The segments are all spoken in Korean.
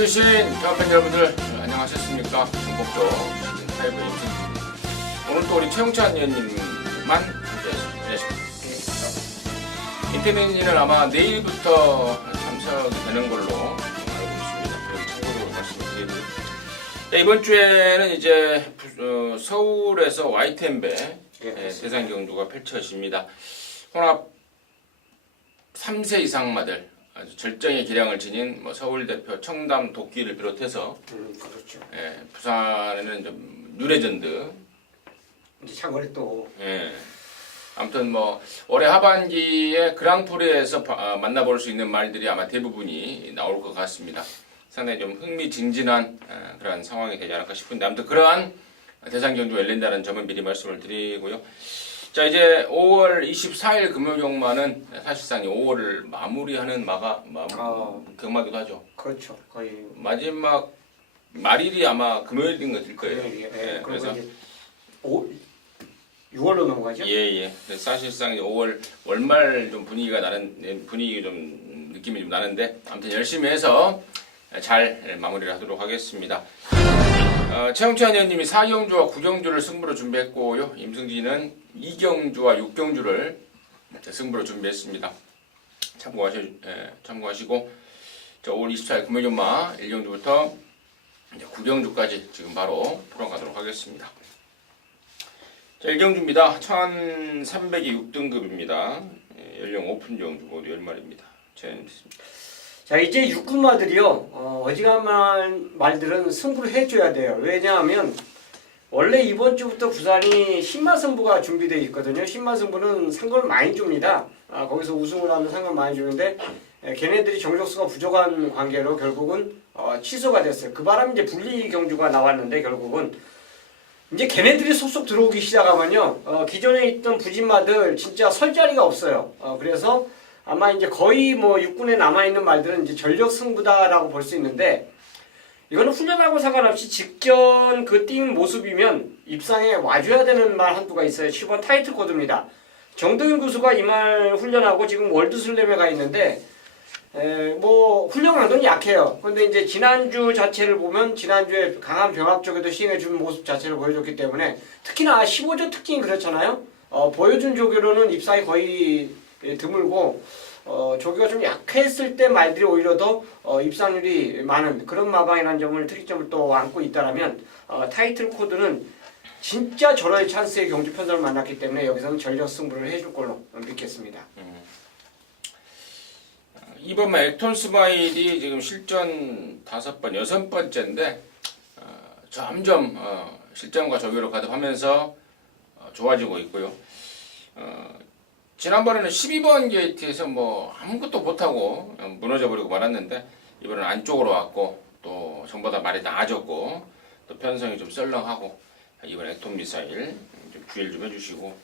계신 경합팬 여러분들 안녕하셨습니까? 정복조 타이브 임승진입니다. 오늘 또 우리 최용찬 위원님만 함께하십니다. 인터넷은 아마 내일부터 참석이 되는 걸로 알고 있습니다. 참고로 말씀드리고요. 이번 주에는 이제 서울에서 YTN배 대상 경주가 펼쳐집니다. 혼합 3세 이상 마들 아주 절정의 기량을 지닌 서울 대표 청담 도끼를 비롯해서 그렇죠. 부산에는 좀 뉴레전드 이제 차거리 또 아무튼 올해 하반기에 그랑프리에서 만나볼 수 있는 말들이 아마 대부분이 나올 것 같습니다. 상당히 좀 흥미진진한 그러한 상황이 되지 않을까 싶은데 아무튼 그러한 대상 경주가 열린다는 점은 미리 말씀을 드리고요. 자, 이제 5월 24일 금요경마는 사실상 5월을 마무리하는 경마기도 하죠. 그렇죠. 거의 마지막 말일이 아마 금요일인 것일 거예요. 그래서 이제 6월로 넘어가죠. 예. 사실상 5월 월말 좀 분위기 좀 느낌이 좀 나는데 아무튼 열심히 해서 잘 마무리를 하도록 하겠습니다. 최용찬 의원님이 4경주와 9경주를 승부로 준비했고요. 임승진은 2경주와 6경주를 승부로 준비했습니다. 참고하시고 5월 24일 금요일마 1경주부터 9경주까지 지금 바로 풀어가도록 하겠습니다. 자, 1경주입니다. 1300이 6등급입니다. 연령 오픈 경주 모두 10마리입니다. 자, 이제 육군마들이요. 어지간한 말들은 승부를 해줘야 돼요. 왜냐하면 원래 이번 주부터 부산이 신마승부가 준비되어 있거든요. 신마승부는 상금을 많이 줍니다. 거기서 우승을 하면 상금 많이 주는데 걔네들이 정적수가 부족한 관계로 결국은 취소가 됐어요. 그 바람에 이제 분리 경주가 나왔는데 결국은 이제 걔네들이 속속 들어오기 시작하면요. 기존에 있던 부진마들 진짜 설 자리가 없어요. 그래서 아마 이제 거의 육군에 남아있는 말들은 이제 전력 승부다라고 볼 수 있는데 이거는 훈련하고 상관없이 직전 그 뛴 모습이면 입상에 와줘야 되는 말 한두가 있어요. 7번 타이틀 코드입니다. 정동윤 교수가 이 말 훈련하고 지금 월드슬램에 가 있는데 훈련 강도는 약해요. 근데 이제 지난주 자체를 보면 지난주에 강한 병합 쪽에도 시행해준 모습 자체를 보여줬기 때문에 특히나 15조 특징이 그렇잖아요. 보여준 조교로는 입상이 거의 드물고 조교가 좀 약했을 때 말들이 오히려 더 입상률이 많은 그런 마방이라는 점을 특이점을 또 안고 있다라면 타이틀 코드는 진짜 절호의 찬스의 경주 편성을 만났기 때문에 여기서는 전력 승부를 해줄 걸로 믿겠습니다. 이번 액톤 스마일이 지금 실전 5번, 6번째인데 점점 실전과 조교로 가듭하면서 좋아지고 있고요. 지난번에는 12번 게이트에서 아무것도 못하고 무너져버리고 말았는데 이번엔 안쪽으로 왔고 또 전보다 말이 나아졌고 또 편성이 좀 썰렁하고 이번 액톤 미사일 좀 주의를 좀 해주시고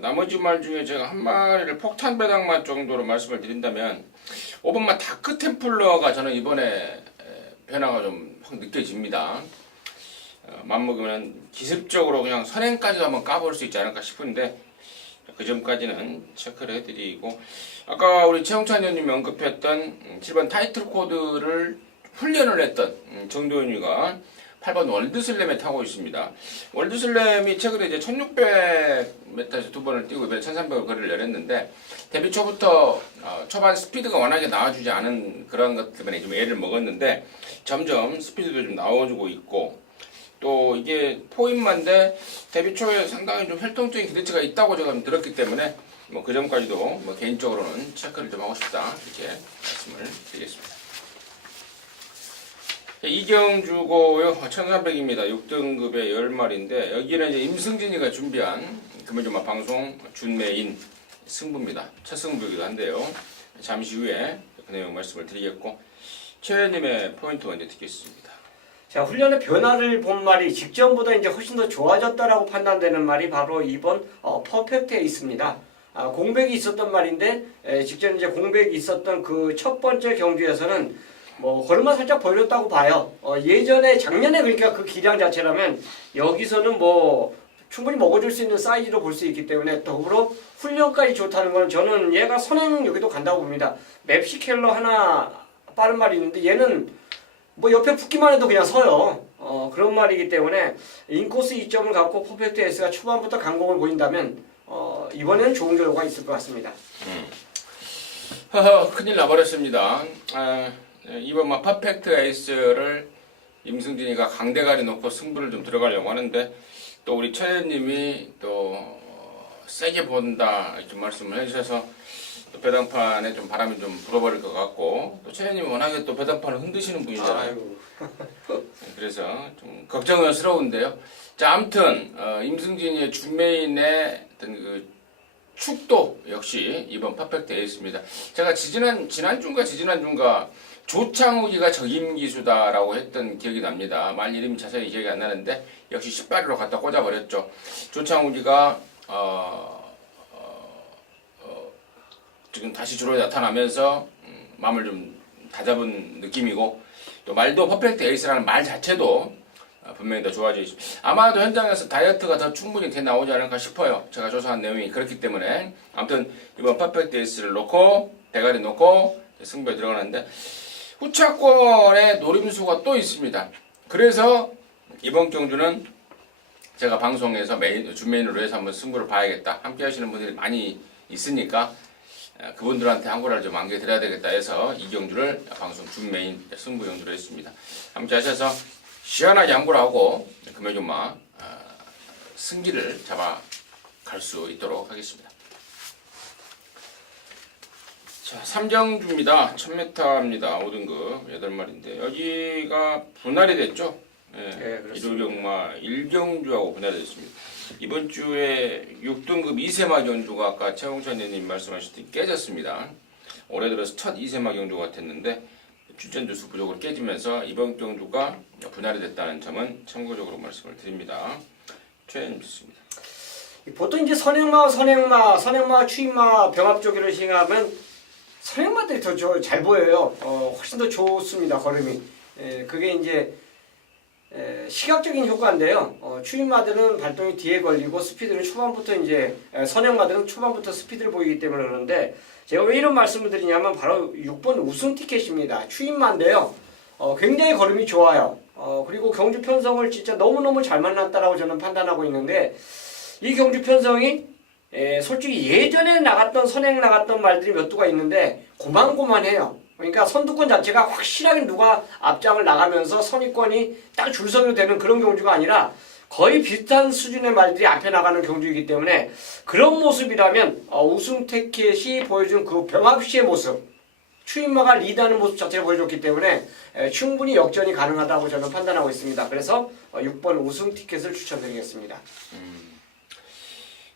나머지 말 중에 제가 한 마리를 폭탄 배당맛 정도로 말씀을 드린다면 5번마 다크 템플러가 저는 이번에 변화가 좀 확 느껴집니다. 맘먹으면 기습적으로 그냥 선행까지도 한번 까볼 수 있지 않을까 싶은데 그 점까지는 체크를 해드리고 아까 우리 최용찬 의원님이 언급했던 7번 타이틀 코드를 훈련을 했던 정도윤이가 8번 월드슬램에 타고 있습니다. 월드슬램이 최근에 이제 1600m에서 2번을 뛰고 이번에 1300을 거리를 열었는데 데뷔 초부터 초반 스피드가 워낙에 나와주지 않은 그런 것 때문에 좀 애를 먹었는데 점점 스피드도 좀 나와주고 있고 또 이게 포인마인데 데뷔 초에 상당히 좀 활동적인 기대치가 있다고 제가 들었기 때문에 그 점까지도 개인적으로는 체크를 좀 하고 싶다 이렇게 말씀을 드리겠습니다. 이경주고요 1300입니다. 6등급의 10마리인데 여기는 이제 임승진이가 준비한 금요일마 방송 준메인 승부입니다. 첫 승부이기도 한데요. 잠시 후에 그 내용 말씀을 드리겠고 최 의원님의 포인트 먼저 듣겠습니다. 자, 훈련의 변화를 본 말이 직전보다 이제 훨씬 더 좋아졌다라고 판단되는 말이 바로 이번 퍼펙트에 있습니다. 공백이 있었던 말인데 직전 이제 공백이 있었던 그 첫 번째 경주에서는 걸음만 살짝 벌렸다고 봐요. 예전에 작년에 그러니까 그 기량 자체라면 여기서는 충분히 먹어줄 수 있는 사이즈로 볼 수 있기 때문에 더불어 훈련까지 좋다는 건 저는 얘가 선행 여기도 간다고 봅니다. 맵시켈러 하나 빠른 말이 있는데 얘는 뭐 옆에 붙기만 해도 그냥 서요. 그런 말이기 때문에 인코스 이점을 갖고 퍼펙트 S가 초반부터 강공을 보인다면 이번에는 좋은 결과가 있을 것 같습니다. 큰일 나버렸습니다. 이번 퍼펙트 에이스를 임승진이가 강대가리 놓고 승부를 좀 들어가려고 하는데 또 우리 최현님이 또 세게 본다 이렇게 말씀을 해주셔서 또 배당판에 좀 바람이 좀 불어버릴 것 같고 또 최현님이 워낙에 또 배당판을 흔드시는 분이잖아요. 그래서 좀 걱정스러운데요. 자, 아무튼 임승진이의 준메인의 어떤 그 축도 역시 이번 퍼펙트 에이스입니다. 제가 지난주인가 조창욱이가 적임기수다라고 했던 기억이 납니다. 말 이름이 자세히 기억이 안 나는데 역시 18위로 갖다 꽂아버렸죠. 조창욱이가 지금 다시 주로 나타나면서 마음을 좀 다잡은 느낌이고 또 말도 퍼펙트 에이스라는 말 자체도 분명히 더 좋아지고 있습니다. 아마도 현장에서 다이어트가 더 충분히 돼 나오지 않을까 싶어요. 제가 조사한 내용이 그렇기 때문에 아무튼 이번 퍼펙트 에이스를 놓고 대가리 놓고 승부에 들어가는데 후차권의 노림수가 또 있습니다. 그래서 이번 경주는 제가 방송에서 준메인으로 해서 한번 승부를 봐야겠다. 함께 하시는 분들이 많이 있으니까 그분들한테 한 거라도 좀 안겨드려야 되겠다 해서 이 경주를 방송 준메인 승부 경주로 했습니다. 함께 하셔서 시원하게 양보를 하고 금요일마 승기를 잡아갈 수 있도록 하겠습니다. 자, 3경주입니다. 1000m입니다. 5등급 8마리인데 여기가 분할이 됐죠. 일요일경마 1경주하고 분할이 됐습니다. 이번 주에 6등급 2세마 경주가 아까 최홍찬 의원님 말씀하셨듯이 깨졌습니다. 올해 들어서 첫 2세마 경주가 됐는데 출전 수 부족으로 깨지면서 이번 경주가 분할이 됐다는 점은 참고적으로 말씀을 드립니다. 최현님 좋습니다. 보통 이제 선행마, 추임마 병합조기를 시행하면 선행마들이 더 잘 보여요. 훨씬 더 좋습니다. 걸음이. 그게 이제 시각적인 효과인데요. 추임마들은 발동이 뒤에 걸리고 스피드는 초반부터 이제 선행마들은 초반부터 스피드를 보이기 때문에 그러는데 제가 왜 이런 말씀을 드리냐면 바로 6번 우승 티켓입니다. 추임마인데요. 굉장히 걸음이 좋아요. 그리고 경주 편성을 진짜 너무너무 잘 만났다라고 저는 판단하고 있는데 이 경주 편성이 솔직히 예전에 선행 나갔던 말들이 몇 두가 있는데 고만고만해요. 그러니까 선두권 자체가 확실하게 누가 앞장을 나가면서 선입권이 딱 줄서게 되는 그런 경주가 아니라 거의 비슷한 수준의 말들이 앞에 나가는 경주이기 때문에 그런 모습이라면 우승 티켓이 보여준 그 병합시의 모습 추임마가 리드하는 모습 자체를 보여줬기 때문에 충분히 역전이 가능하다고 저는 판단하고 있습니다. 그래서 6번 우승 티켓을 추천드리겠습니다.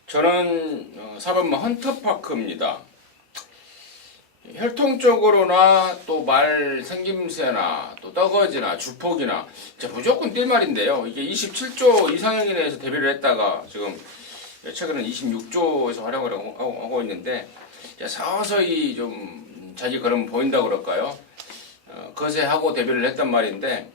저는 4번마 헌터파크입니다. 혈통적으로나 또 말 생김새나 또 떠거지나 주폭이나 무조건 뛸 말인데요. 이게 27조 이상형에 대해서 데뷔를 했다가 지금 최근에 26조에서 활약을 하고 있는데 서서히 좀 자기 걸음 보인다 그럴까요? 거세하고 데뷔를 했단 말인데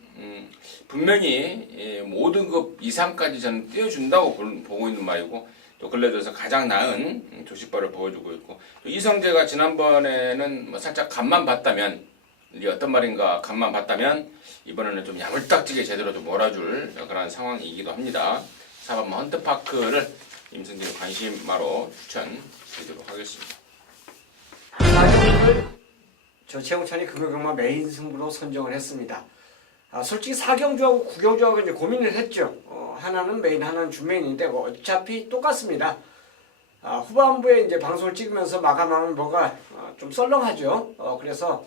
분명히 5등급 이상까지 저는 띄워준다고 보고 있는 말이고 또 근래 들어서 가장 나은 조식발을 보여주고 있고 또 이성재가 지난번에는 뭐 살짝 간만 봤다면 이게 어떤 말인가 간만 봤다면 이번에는 좀 야물딱지게 제대로 좀 몰아줄 그런 상황이기도 합니다. 4번 헌트파크를 임승진 관심마로 추천드리도록 하겠습니다. 저 최홍찬이 금요경마 메인 승부로 선정을 했습니다. 솔직히 4경주하고 9경주하고 이제 고민을 했죠. 하나는 메인, 하나는 준메인인데 어차피 똑같습니다. 후반부에 이제 방송을 찍으면서 마감하면 뭐가 좀 썰렁하죠. 그래서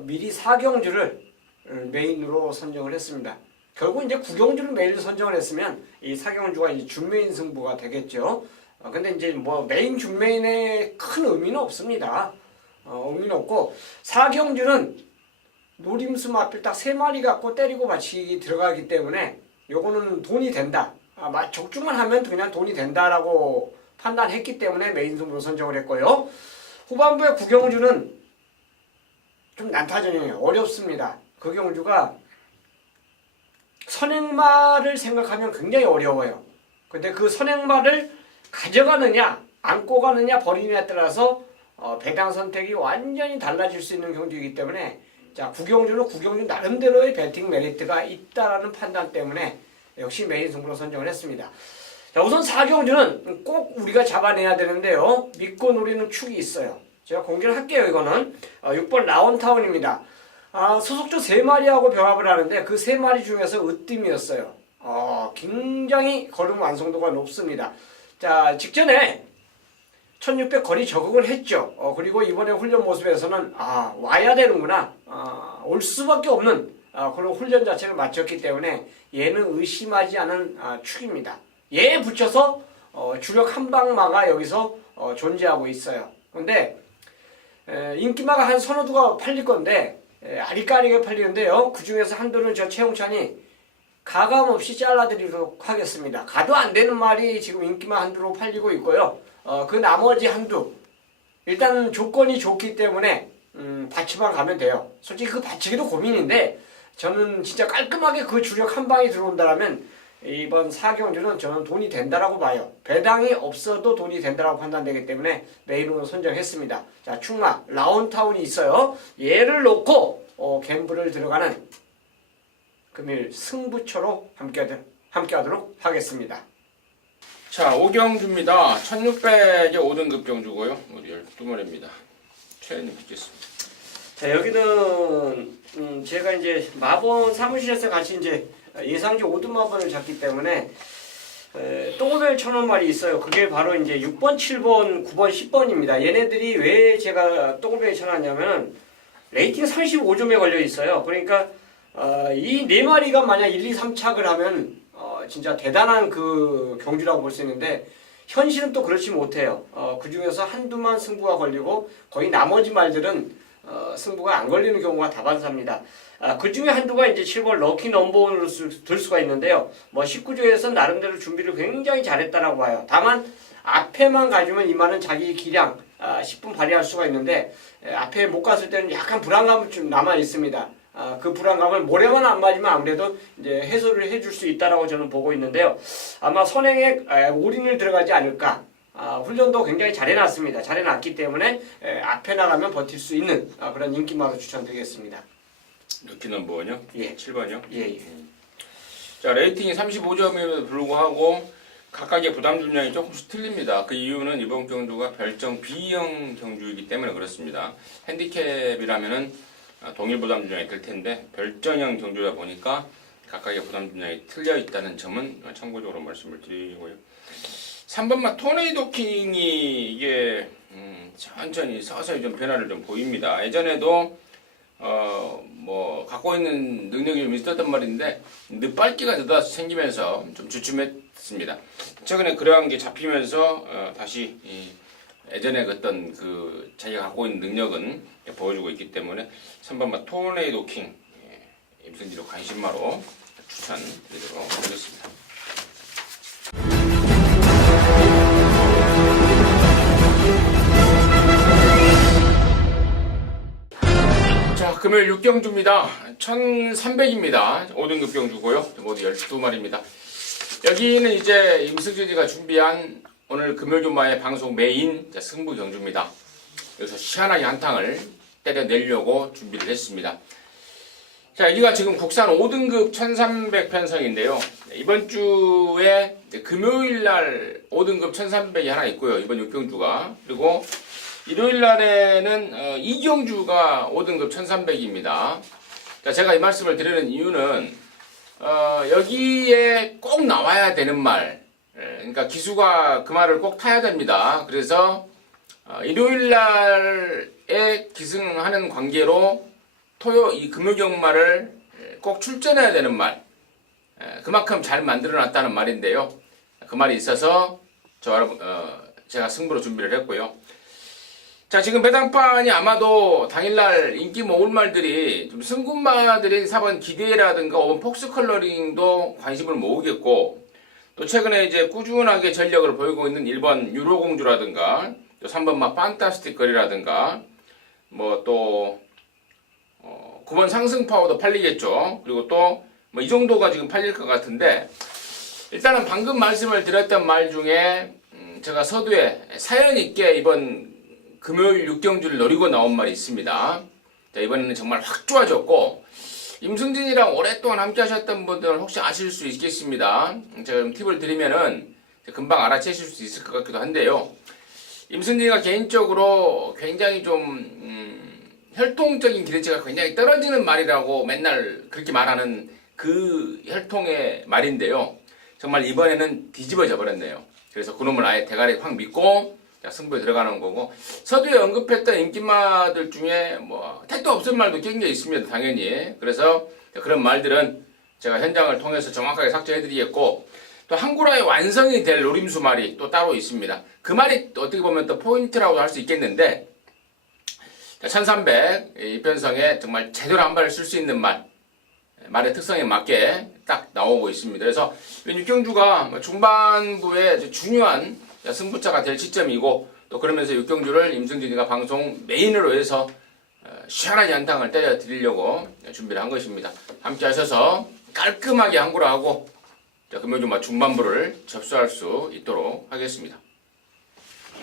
미리 4경주를 메인으로 선정을 했습니다. 결국 이제 9경주를 메인으로 선정을 했으면 이 4경주가 이제 준메인 승부가 되겠죠. 근데 이제 뭐 메인, 준메인에 큰 의미는 없습니다. 의미는 없고 4경주는 노림수 마필 딱 3마리 갖고 때리고 맞히기 들어가기 때문에 요거는 돈이 된다. 적중만 하면 그냥 돈이 된다라고 판단했기 때문에 메인 승부로 선정을 했고요. 후반부에 9경주는 좀 난타전이에요. 어렵습니다. 그 경주가 선행마를 생각하면 굉장히 어려워요. 근데 그 선행마를 가져가느냐 안고 가느냐 버리느냐에 따라서 배당 선택이 완전히 달라질 수 있는 경주이기 때문에 자, 구경주는 구경주 나름대로의 배팅 메리트가 있다라는 판단 때문에 역시 메인 승부로 선정을 했습니다. 자, 우선 4경주는 꼭 우리가 잡아내야 되는데요. 믿고 노리는 축이 있어요. 제가 공개를 할게요. 이거는 6번 라온타운입니다. 소속주 3마리하고 병합을 하는데 그 3마리 중에서 으뜸이었어요. 굉장히 걸음 완성도가 높습니다. 자, 직전에 1600 거리 적응을 했죠. 그리고 이번에 훈련 모습에서는 와야 되는구나, 올 수밖에 없는 그런 훈련 자체를 마쳤기 때문에 얘는 의심하지 않은 축입니다. 얘에 붙여서 주력 한방마가 여기서 존재하고 있어요. 근데 인기마가 한 서너 두가 팔릴 건데 아리까리하게 팔리는데요. 그 중에서 한두는 저 최용찬이 가감없이 잘라드리도록 하겠습니다. 가도 안 되는 말이 지금 인기마 한두로 팔리고 있고요. 그 나머지 한두 일단 조건이 좋기 때문에 받치만 가면 돼요. 솔직히 그 받치기도 고민인데 저는 진짜 깔끔하게 그 주력 한 방이 들어온다라면 이번 4경주는 저는 돈이 된다라고 봐요. 배당이 없어도 돈이 된다라고 판단되기 때문에 메인으로 선정했습니다. 자, 충마 라온타운이 있어요. 얘를 놓고 갬블을 들어가는 금일 승부처로 함께하도록 하겠습니다. 자, 5경주입니다. 1600의 5등급 경주고요. 우리 12마리입니다. 최현님 듣겠습니다. 자, 여기는 제가 이제 마본 사무실에서 같이 이제 예상주 5등 마본을 잡기 때문에 또벨 1000원말이 있어요. 그게 바로 이제 6번, 7번, 9번, 10번입니다. 얘네들이 왜 제가 또벨 쳐놨냐면 레이팅 35점에 걸려 있어요. 그러니까 이 4마리가 만약 1, 2, 3착을 하면 진짜 대단한 그 경주라고 볼 수 있는데 현실은 또 그렇지 못해요. 그 중에서 한두만 승부가 걸리고 거의 나머지 말들은 승부가 안 걸리는 경우가 다반사입니다. 그 중에 한두가 이제 7번 럭키 넘버원으로 들 수가 있는데요. 뭐 19조에서 나름대로 준비를 굉장히 잘했다라고 봐요. 다만 앞에만 가주면 이만은 자기 기량 10분 발휘할 수가 있는데 앞에 못 갔을 때는 약간 불안감이 좀 남아 있습니다. 그 불안감을 모래만 안 맞으면 아무래도 이제 해소를 해줄 수 있다라고 저는 보고 있는데요. 아마 선행에 올인을 들어가지 않을까. 훈련도 굉장히 잘해놨습니다. 잘해놨기 때문에 앞에 나가면 버틸 수 있는 그런 인기마로 추천드리겠습니다. 럭키 넘버원이요? 예. 7번이요? 예. 자, 레이팅이 35점임에도 불구하고 각각의 부담 중량이 조금씩 틀립니다. 그 이유는 이번 경주가 별정 B형 경주이기 때문에 그렇습니다. 핸디캡이라면은 동일 부담 중량이 될 텐데 별정형 경주다 보니까 각각의 부담 중량이 틀려 있다는 점은 참고적으로 말씀을 드리고요. 3번마 토네이도 킹이 이게 천천히 서서히 좀 변화를 좀 보입니다. 예전에도 뭐 갖고 있는 능력이 좀 있었단 말인데 늦발기가 늦어서 생기면서 좀 주춤했습니다. 최근에 그러한 게 잡히면서 다시 예전에 어떤 그 자기가 갖고 있는 능력은 보여주고 있기 때문에 3번마 토네이도 킹 임승지로 관심마로 추천드리도록 하겠습니다. 자, 금요일 6경주입니다. 1300입니다. 5등급 경주고요. 모두 12마리입니다. 여기는 이제 임승진이가 준비한 오늘 금요일주마의 방송 메인 승부 경주입니다. 여기서 시원하게 한탕을 때려내려고 준비를 했습니다. 자, 여기가 지금 국산 5등급 1300 편성인데요. 이번 주에 금요일날 5등급 1300이 하나 있고요. 이번 6경주가. 그리고 일요일 날에는 2경주가 5등급 1300입니다. 자, 제가 이 말씀을 드리는 이유는 여기에 꼭 나와야 되는 말, 그러니까 기수가 그 말을 꼭 타야 됩니다. 그래서 일요일 날에 기승하는 관계로 이 금요경마를 꼭 출전해야 되는 말, 그만큼 잘 만들어놨다는 말인데요. 그 말이 있어서 제가 승부로 준비를 했고요. 자, 지금 배당판이 아마도 당일날 인기 모을 말들이 좀 승군마들인 4번 기대라든가 5번 폭스 컬러링도 관심을 모으겠고, 또 최근에 이제 꾸준하게 전력을 보이고 있는 1번 유로공주라든가, 또 3번마 판타스틱 거리라든가, 뭐 또 9번 상승파워도 팔리겠죠. 그리고 또 뭐 이 정도가 지금 팔릴 것 같은데, 일단은 방금 말씀을 드렸던 말 중에 제가 서두에 사연 있게 이번 금요일 6경주를 노리고 나온 말이 있습니다. 자, 이번에는 정말 확 좋아졌고 임승진이랑 오랫동안 함께 하셨던 분들 혹시 아실 수 있겠습니다. 제가 좀 팁을 드리면은 금방 알아채실 수 있을 것 같기도 한데요. 임승진이가 개인적으로 굉장히 좀 혈통적인 기대치가 굉장히 떨어지는 말이라고 맨날 그렇게 말하는 그 혈통의 말인데요. 정말 이번에는 뒤집어져 버렸네요. 그래서 그놈을 아예 대가리 확 믿고 승부에 들어가는 거고, 서두에 언급했던 인기마들 중에 뭐 택도 없을 말도 굉장히 있습니다. 당연히. 그래서 그런 말들은 제가 현장을 통해서 정확하게 삭제해드리겠고, 또 항구라의 완성이 될 노림수 말이 또 따로 있습니다. 그 말이 어떻게 보면 또 포인트라고 할 수 있겠는데, 1300 이편성에 정말 제대로 한 발을 쓸 수 있는 말의 특성에 맞게 딱 나오고 있습니다. 그래서 육경주가 중반부에 중요한 승부차가 될 시점이고, 또 그러면서 육경주를 임승진이가 방송 메인으로 해서 시원하게 한탕을 때려 드리려고 준비를 한 것입니다. 함께 하셔서 깔끔하게 항구라 하고 금요주 중반부를 접수할 수 있도록 하겠습니다.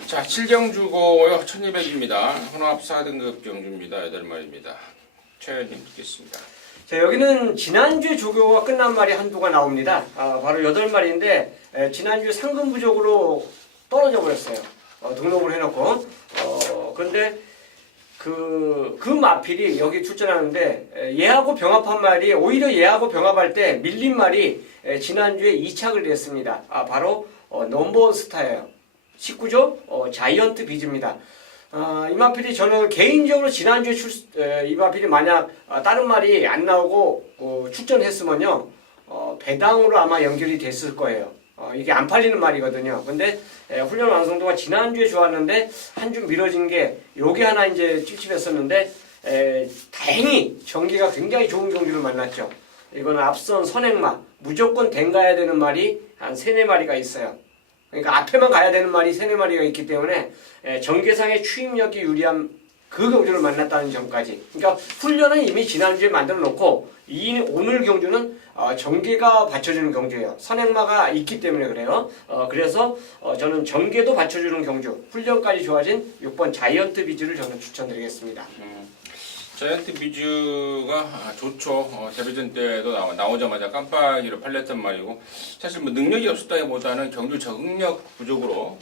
자, 7경주고요. 1200입니다. 혼합 4등급 경주입니다. 8마리입니다. 최현님 듣겠습니다. 자, 여기는 지난주에 조교가 끝난 말이 한두가 나옵니다. 바로 8마리인데 지난주에 상금 부족으로 떨어져 버렸어요. 등록을 해놓고. 그런데 그 마필이 여기 출전하는데 얘하고 병합한 말이 오히려 얘하고 병합할 때 밀린 말이 지난주에 2착을 냈습니다. 바로 넘버원 스타예요. 19조 자이언트 비즈입니다. 이 마필이 저는 개인적으로 지난주에 이 마필이 만약 다른 말이 안 나오고 출전했으면요 배당으로 아마 연결이 됐을 거예요. 이게 안 팔리는 말이거든요. 근데 훈련 완성도가 지난주에 좋았는데 한 주 미뤄진 게 요게 하나 이제 찝찝했었는데 다행히 전개가 굉장히 좋은 경주를 만났죠. 이거는 앞선 선행마 무조건 댕가야 되는 말이 한 3-4마리가 있어요. 그러니까 앞에만 가야 되는 말이 3-4마리가 있기 때문에 전개상의 추임력이 유리한 그 경주를 만났다는 점까지. 그러니까 훈련은 이미 지난주에 만들어 놓고 오늘 경주는 전개가 받쳐주는 경주예요. 선행마가 있기 때문에 그래요. 그래서 저는 전개도 받쳐주는 경주, 훈련까지 좋아진 6번 자이언트 비즈를 저는 추천드리겠습니다. 자이언트 비즈가 좋죠. 데뷔전 때도 나오자마자 깜빡이로 팔렸단 말이고, 사실 뭐 능력이 없었다기보다는 경주 적응력 부족으로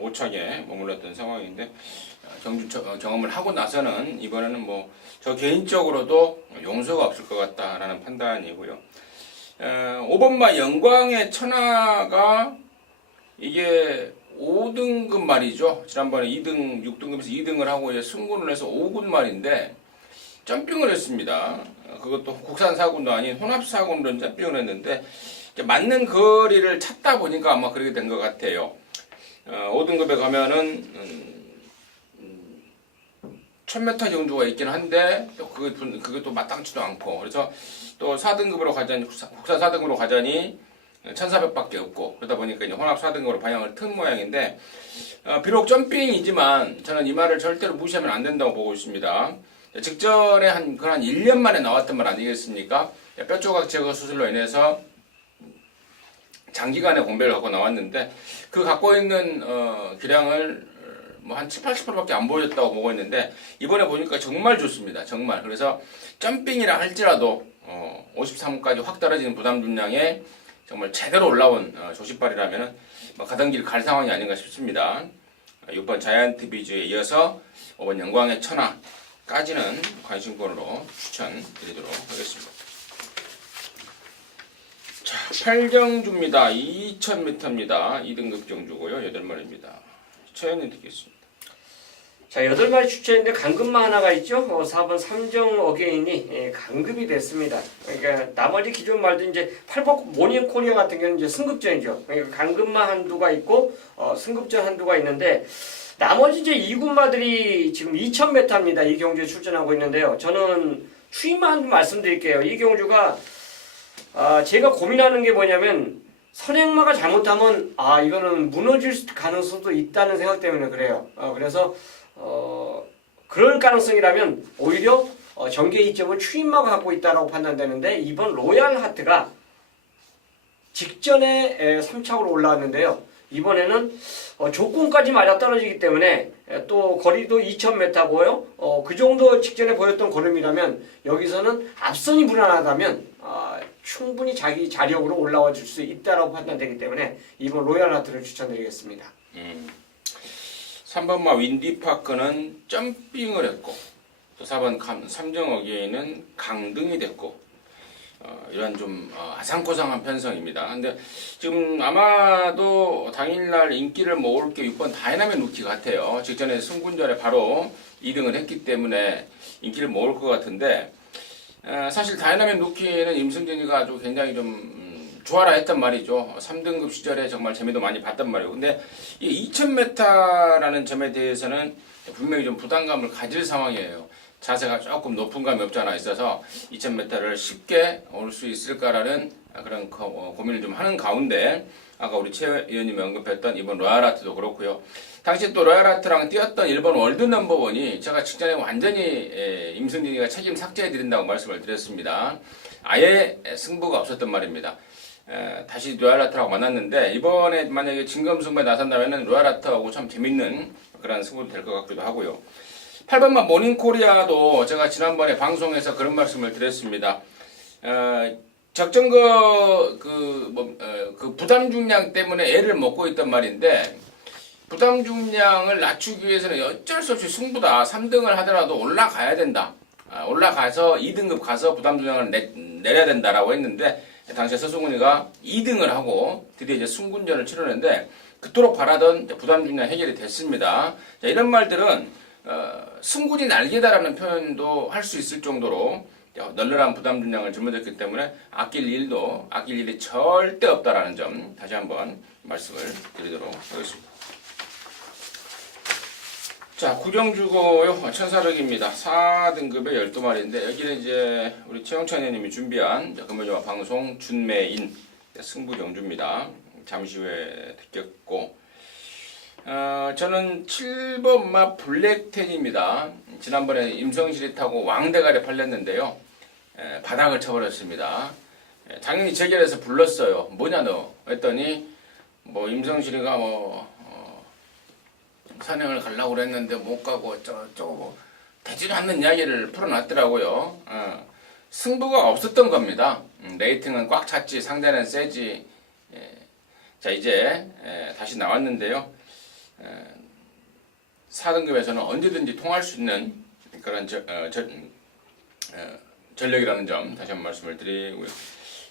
5착에 머물렀던 상황인데, 경주 경험을 하고 나서는 이번에는 뭐 저 개인적으로도 용서가 없을 것 같다라는 판단이고요. 5번마 영광의 천하가 이게 5등급 말이죠. 지난번에 2등, 6등급에서 2등을 하고 이제 승군을 해서 5군 말인데 점핑을 했습니다. 그것도 국산 사군도 아닌 혼합 사군으로 점핑을 했는데 맞는 거리를 찾다 보니까 아마 그렇게 된 것 같아요. 5등급에 가면은 1000m 경주가 있긴 한데 또 그게 또 마땅치도 않고, 그래서 또 4등급으로 가자니 국산 4등급으로 가자니 1400밖에 없고, 그러다 보니까 이제 혼합 4등급으로 방향을 튼 모양인데, 비록 점핑이지만 저는 이 말을 절대로 무시하면 안 된다고 보고 있습니다. 직전에 한 1년 만에 나왔던 말 아니겠습니까? 뼈조각 제거 수술로 인해서 장기간의 공백을 갖고 나왔는데, 그 갖고 있는 기량을 뭐 한 70-80%밖에 안 보였다고 보고 있는데, 이번에 보니까 정말 좋습니다. 정말. 그래서 점핑이라 할지라도 53까지 확 떨어지는 부담 중량에 정말 제대로 올라온 조식발이라면 가던 길 갈 상황이 아닌가 싶습니다. 6번 자이언트 비즈에 이어서 5번 영광의 천하까지는 관심권으로 추천드리도록 하겠습니다. 자, 8경주입니다. 2000m입니다. 2등급 경주고요. 8마리입니다. 최현님 듣겠습니다. 자, 8마리 추천인데 강급만 하나가 있죠. 4번 삼정 어게인이 강급이 됐습니다. 그러니까 나머지 기존 말도 이제 8번 모닝 코리아 같은 경우는 이제 승급전이죠. 그러니까 강급만 한두가 있고 승급전 한두가 있는데, 나머지 이제 2군마들이 지금 2000m입니다. 이 경주에 출전하고 있는데요. 저는 추임만 말씀드릴게요. 이 경주가 제가 고민하는 게 뭐냐면, 선행마가 잘못하면 이거는 무너질 가능성도 있다는 생각 때문에 그래요. 그래서 그럴 가능성이라면 오히려 전개 이점을 추임마가 갖고 있다라고 판단되는데, 이번 로얄 하트가 직전에 3착으로 올라왔는데요. 이번에는 조건까지 맞아 떨어지기 때문에 또 거리도 2,000m고요. 그 정도 직전에 보였던 걸음이라면 여기서는 앞선이 불안하다면 충분히 자기 자력으로 올라와 줄 수 있다라고 판단되기 때문에 이번 로얄 하트를 추천드리겠습니다. 3번마 윈디파크는 점핑을 했고 또 4번 삼정어게인은 강등이 됐고 이런 좀 아상코상한 편성입니다. 근데 지금 아마도 당일날 인기를 모을 게 6번 다이나믹 루키 같아요. 직전에 승군전에 바로 2등을 했기 때문에 인기를 모을 것 같은데 사실 다이나믹 루키는 임승진이가 아주 굉장히 좀 좋아라 했단 말이죠. 3등급 시절에 정말 재미도 많이 봤단 말이에요. 근데 이 2000m라는 점에 대해서는 분명히 좀 부담감을 가질 상황이에요. 자세가 조금 높은 감이 없잖아 있어서 2000m를 쉽게 올 수 있을까라는 그런 고민을 좀 하는 가운데 아까 우리 최 의원님이 언급했던 이번 로얄하트도 그렇고요. 당시 또 로얄하트랑 뛰었던 일본 월드 넘버원이 제가 직전에 완전히 임승진이가 책임 삭제해드린다고 말씀을 드렸습니다. 아예 승부가 없었단 말입니다. 다시 로얄하트라고 만났는데 이번에 만약에 진검승부에 나선다면 로얄하트하고 참 재밌는 그런 승부도 될 것 같기도 하고요. 8번만 모닝코리아도 제가 지난번에 방송에서 그런 말씀을 드렸습니다. 적정거 그 부담 중량 때문에 애를 먹고 있단 말인데 부담 중량을 낮추기 위해서는 어쩔 수 없이 승부다. 3등을 하더라도 올라가야 된다. 올라가서 2등급 가서 부담 중량을 내려야 된다라고 했는데 당시에 서승훈이가 2등을 하고 드디어 이제 승군전을 치르는데 그토록 바라던 부담 중량 해결이 됐습니다. 자, 이런 말들은 승군이 날개다라는 표현도 할 수 있을 정도로 널널한 부담 중량을 짊어졌기 때문에 아낄 일이 절대 없다라는 점 다시 한번 말씀을 드리도록 하겠습니다. 자, 구경주고요. 1400입니다. 4등급의 12마리인데 여기는 이제 우리 최영찬 의원님이 준비한 금요일 방송 준매인 승부 경주입니다. 잠시 후에 듣겠고 저는 7번마 블랙텐입니다. 지난번에 임성실이 타고 왕대가리 팔렸는데요. 바닥을 쳐버렸습니다. 당연히 재결해서 불렀어요. 뭐냐 너? 했더니 뭐 임성실이가 산행을 가려고 그랬는데 못 가고 어쩌고 뭐 되지도 않는 이야기를 풀어놨더라고요. 승부가 없었던 겁니다. 레이팅은 꽉 찼지 상대는 세지. 자 이제 다시 나왔는데요. 4등급에서는 언제든지 통할 수 있는 그런 전력이라는 점 다시 한번 말씀을 드리고요.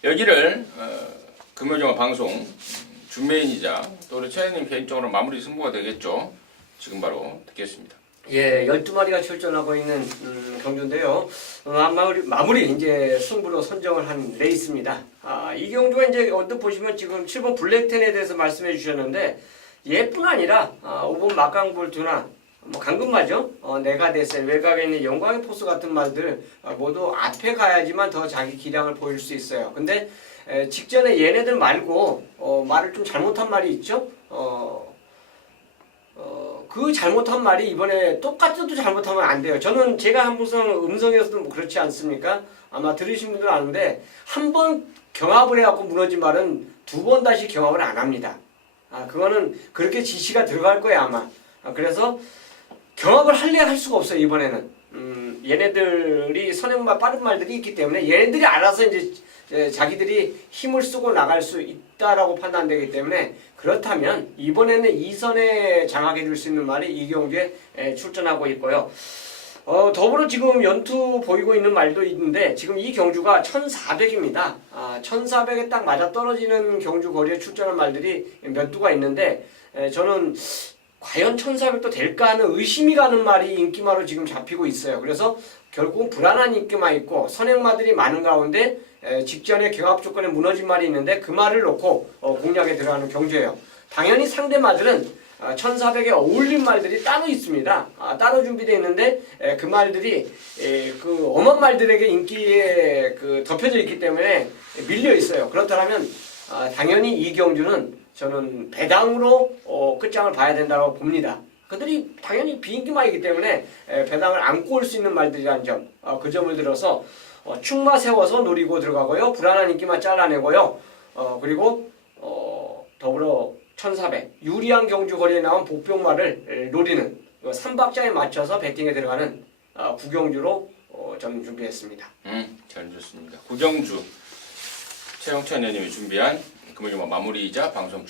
여기를 금요일 방송 준메인이자 또 우리 최현님 개인적으로 마무리 승부가 되겠죠. 지금 바로 듣겠습니다. 예, 12마리가 출전하고 있는 경주인데요. 마무리 이제 승부로 선정을 한 레이스입니다. 이 경주가 이제 언뜻 보시면 지금 7번 블랙텐에 대해서 말씀해 주셨는데 얘뿐 아니라 5번 막강볼트나 뭐 강금마죠. 네가데셀 외곽에 있는 영광의 포스 같은 말들 모두 앞에 가야지만 더 자기 기량을 보일 수 있어요. 근데 직전에 얘네들 말고 말을 좀 잘못한 말이 있죠. 그 잘못한 말이 이번에 똑같아도 잘못하면 안 돼요. 저는 제가 항상 음성에서도 뭐 그렇지 않습니까? 아마 들으신 분들은 아는데 한 번 경합을 해갖고 무너진 말은 2번 다시 경합을 안 합니다. 그거는 그렇게 지시가 들어갈 거예요 아마. 그래서 경합을 할 수가 없어요 이번에는. 얘네들이 선행말 빠른 말들이 있기 때문에 얘네들이 알아서 이제 자기들이 힘을 쓰고 나갈 수 있다라고 판단되기 때문에 그렇다면 이번에는 2선에 장악해 줄 수 있는 말이 이 경주에 출전하고 있고요. 더불어 지금 연투 보이고 있는 말도 있는데 지금 이 경주가 1400입니다. 1400에 딱 맞아 떨어지는 경주 거리에 출전한 말들이 몇 두가 있는데 저는 과연 1400도 될까 하는 의심이 가는 말이 인기마로 지금 잡히고 있어요. 그래서 결국은 불안한 인기만 있고 선행마들이 많은 가운데 직전에 경합 조건에 무너진 말이 있는데 그 말을 놓고 공략에 들어가는 경주예요. 당연히 상대마들은 1400에 어울린 말들이 따로 있습니다. 따로 준비되어 있는데 그 말들이 그 엄한 말들에게 인기에 덮여져 있기 때문에 밀려 있어요. 그렇다면 당연히 이 경주는 저는 배당으로 끝장을 봐야 된다고 봅니다. 그들이 당연히 비인기마이기 때문에 배당을 안고 올 수 있는 말들이라는 점, 그 점을 들어서 축마 세워서 노리고 들어가고요. 불안한 인기만 잘라내고요. 그리고 더불어 1400 유리한 경주 거리에 나온 복병마를 노리는 3박자에 맞춰서 배팅에 들어가는 구경주로 저는 준비했습니다. 잘 좋습니다. 구경주 최영찬 의원님이 준비한 금요일 마무리이자 방송